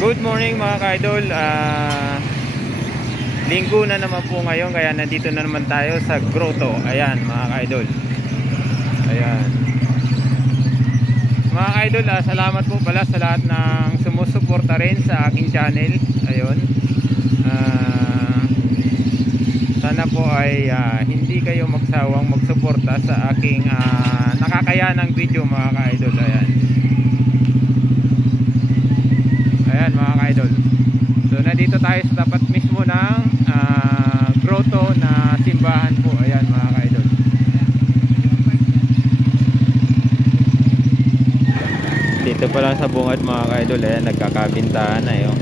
Good morning mga ka-idol. Linggo na naman po ngayon, kaya nandito na naman tayo sa grotto. Ayan mga ka-idol. Ayan mga ka-idol, salamat po pala sa lahat ng sumusuporta rin sa aking channel. Ayun, sana po ay hindi kayo magsawang magsuporta sa aking nakakayanang video mga ka-idol. Ayan mga ka-idol. So nandito tayo sa tapat mismo ng grotto na simbahan po. Ayan mga ka-idol. Dito pa lang sa bungad mga ka-idol, ayan, nagkakabintahan na yun.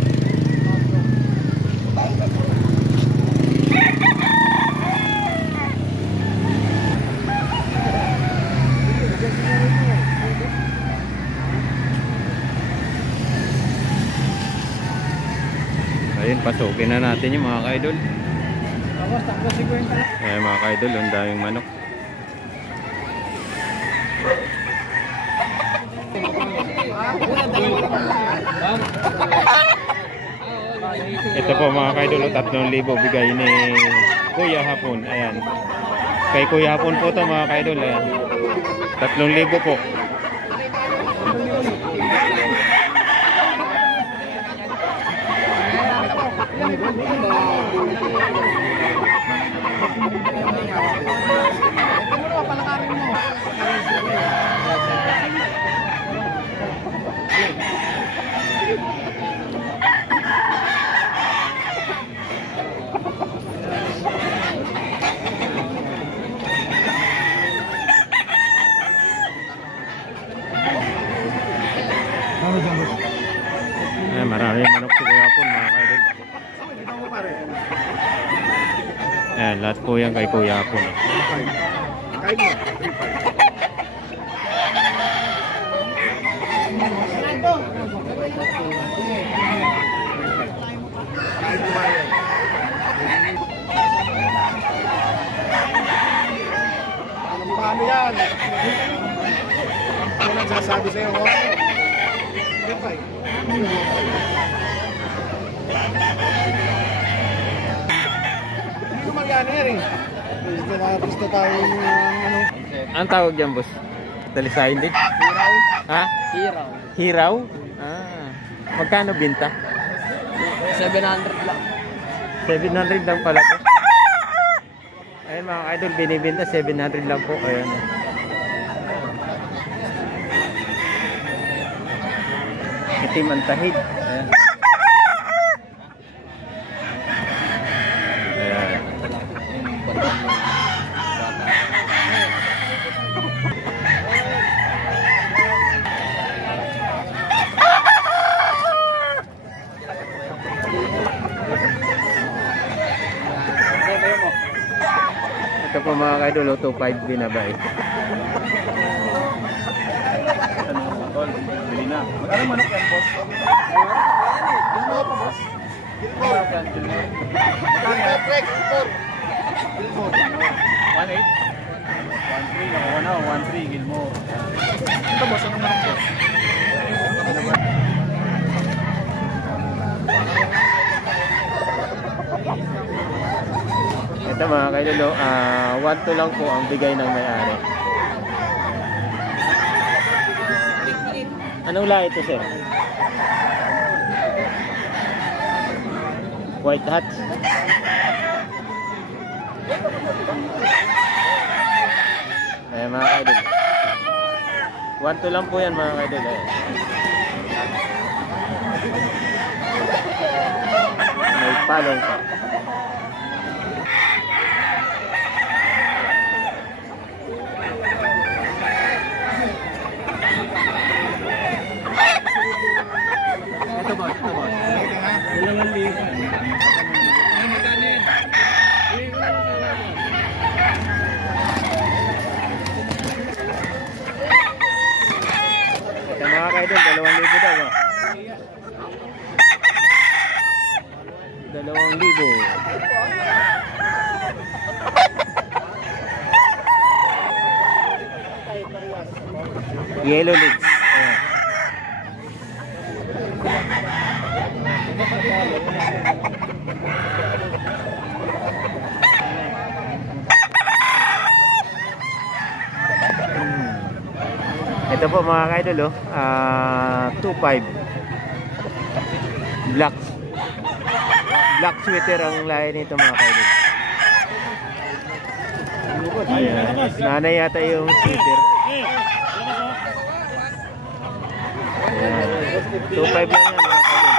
Ayun, pasukin na natin yung mga ka-idol. Ayan mga ka-idol, ang daming manok. Ito po mga ka-idol, 3,000 bigay ni Kuya Hapon. Ayan, kay Kuya Hapon po to mga ka-idol. Ayan, 3,000 po. Maraming manok si Kuya Hapon mga ka-idol. Ayan, lahat po yan kay Kuya Hapon. Paano yan? Ano nagsasabi sa'yo ko? Hindi ko magyari rin. Gusto tayo ng ano. Anong tawag dyan, boss? Talisayin din? Hiraw. Ha? Hiraw. Hiraw? Magkano binta? 700 lang. 700 lang pala to. Ayun mga idol, binibinta 700 lang po. Ayan. Itim ang tahid. Ayan. Ayan. Ito po mga kaidol, 2.5 binabay. Bili na. Magkano manok yan, boss? Gilmore pa, boss? Gilmore. Magkano yan? Gilmore. 1.8? 1.3. Nakuha na, 1.3 Gilmore. Ito, boss, anong manok, boss? Ito mga kaidol, 1.2 lang po ang bigay ng may-ari. Anong lahi ito, sir? White Hats. Ayan mga kaidol, 1.2 lang po yan mga kaidol. May palong pa. Ito, boss. Ito, boss. 2,000. Magkano yan? Ito mga kaidol, 2,000 daw. 2,000. Yellow legs. Ayan. Ito po mga ka-idol, oh. 2.5. Black sweater ang lahi nito mga ka-idol. Ayan. Nanay yata yung sweater. Ayan. 2.5 lang yan mga ka-idol.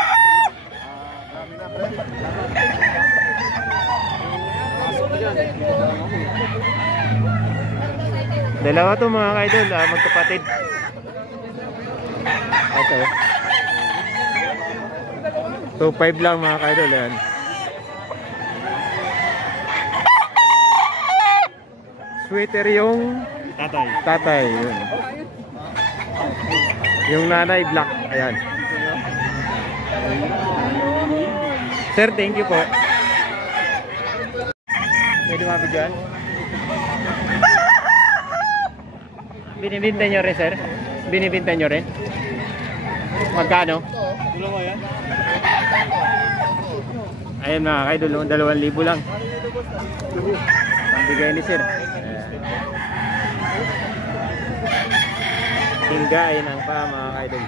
Dalawa to mga ka-idol, magkapatid. Ito 2.5 lang mga ka-idol yan. Sweater yung tatay yun. Yung nanay black. Ayan. Sir, thank you po. Pwede mabigyan? Binibinta nyo rin, sir? Binibinta nyo rin? Magkano? Ayan mga kaidol, 2,000 lang. Ang bigay ni sir. Hinggain ang pa mga kaidol.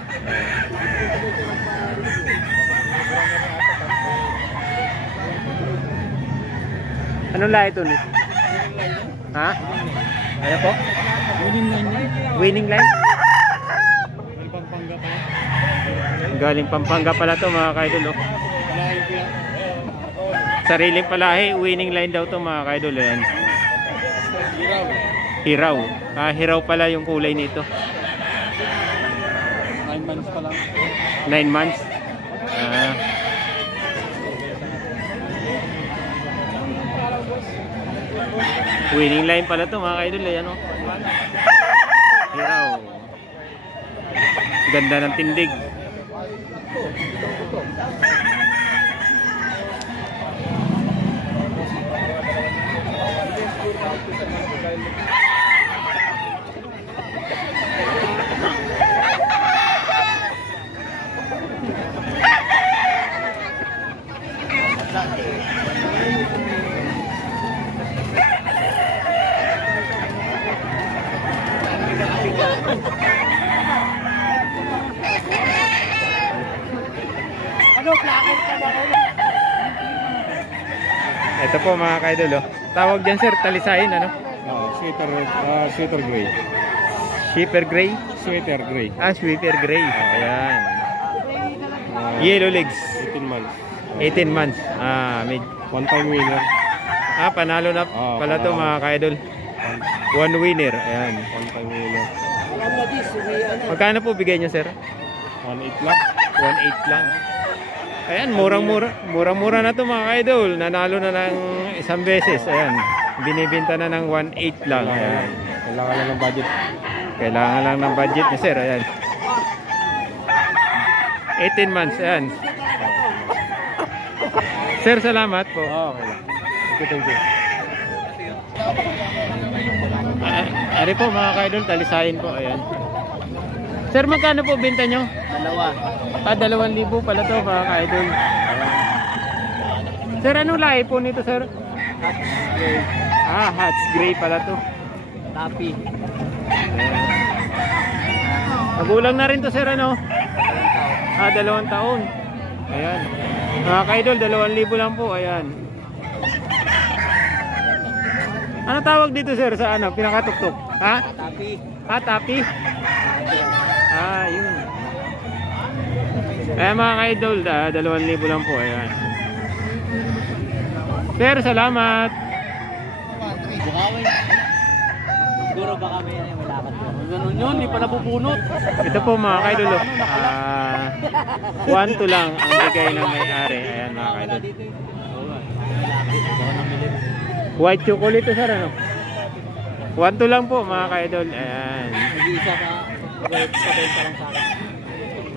Anong lahi ito? Ha? Ano po? Winning line? Galing Pampanga pala to mga kaidol, oh. Sariling palahi, winning line daw to mga kaidol. Ayan. Hiraw. Hiraw pala yung kulay nito. 9 months pa lang. 9 months? Winning line pala to mga kaidol. Ayan, oh. Hiraw. Ganda ng tindig. Ito po mga kaidol, oh. Tawag dyan sir, talisayin ano? Sweater gray. Shipper gray? Sweater gray. Sweater gray. Ayan. Yellow legs. 18 months. 18 months. One time winner. Panalo na pala to mga kaidol. One winner. Ayan. One time winner. Magkano po bigay nyo sir? 1.8 lang. 1.8 lang. Ayan, murang-mura na to mga kaidol. Nanalo na ng isang beses. Ayan, binibenta na ng 1.8 lang. Ayan. Kailangan lang ng budget. Kailangan lang ng budget ni sir. Ayan. 18 months. Ayan. Sir, salamat po. Okay. Thank you. Ari po mga kaidol, talisayin po. Ayan. Sir, magkano po binta nyo? 2,000 pala to mga ka-idol. Sir, anong lahi po nito sir? Hats gray. Hats gray pala to. Tapi. Magulang na rin to sir, ano? 2 taon. Ayan. Mga ka-idol, 2,000 lang po. Ayan. Ano tawag dito sir sa ano? Pinakatuktok? Ha? Tapi. Tapi? Yun. Mga ka-idol, 2,000 lang po. Ayan. Sir, salamat. Bukawin. Siguro baka may lakad ko. Ganun yun, hindi pa nabubunot. Ito po mga ka-idol, 1-2 lang ang bigay ng may-ari. Ayan mga ka-idol. White chocolate to sir, ano? 1-2 lang po mga ka-idol. Ayan. Nag-iisa ka. Pabenta lang sa akin.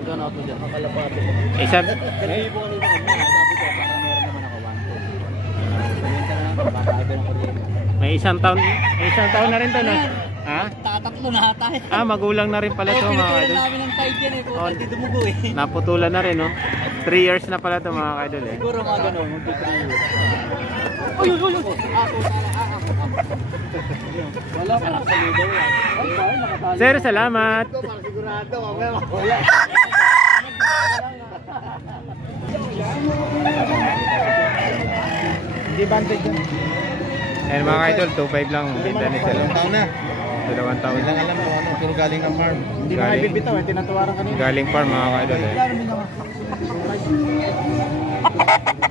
Doon ako dyan. Makalapato. Isa. Nag-iibo ko nito. Sabi ko, baka meron naman ako 1-2. Pabenta lang. Baka iba ng kuryente. May isang taon na rin to, no? Ha? Tatlo na tayo. Magulang na rin pala to mga Pinutulan ka-idol. namin ng tide yan eh. Kung hindi dumugo eh. Naputulan na rin, no? 3 years na pala to mga ka-idol eh. Siguro mga ganun. Mag-3 years. Uy! Ako sana. Wala ka na sa libo yan. Sir, salamat. Sigurado, wala. Hindi banded yun. Ayan mga idol, 2.5 lang. Benta ni sir. Taon na. 2 taon. Lang alam ko ano, pero galing ng farm. Hindi na Galing. kayo bibitaw, tinatawaran kanina. Galing farm mga idol eh.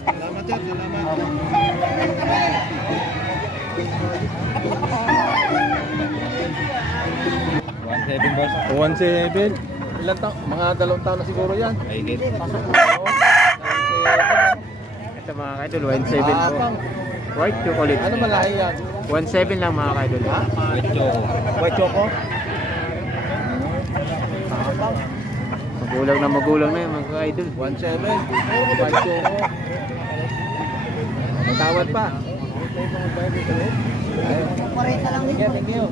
Salamat sir, salamat. 1.7 boss. 1.7? Ilan taon? Mga 2 taon na siguro yan. Ay, git. Pasok na. Ito mga idol, 1.7 po. White chocolate. Ano malahi yan? 1.7 lang mga idol. Ha? White choco. White choco? Magulang na yun mga idol. 1.7. White choco. May tawad pa. Ayun. Thank you.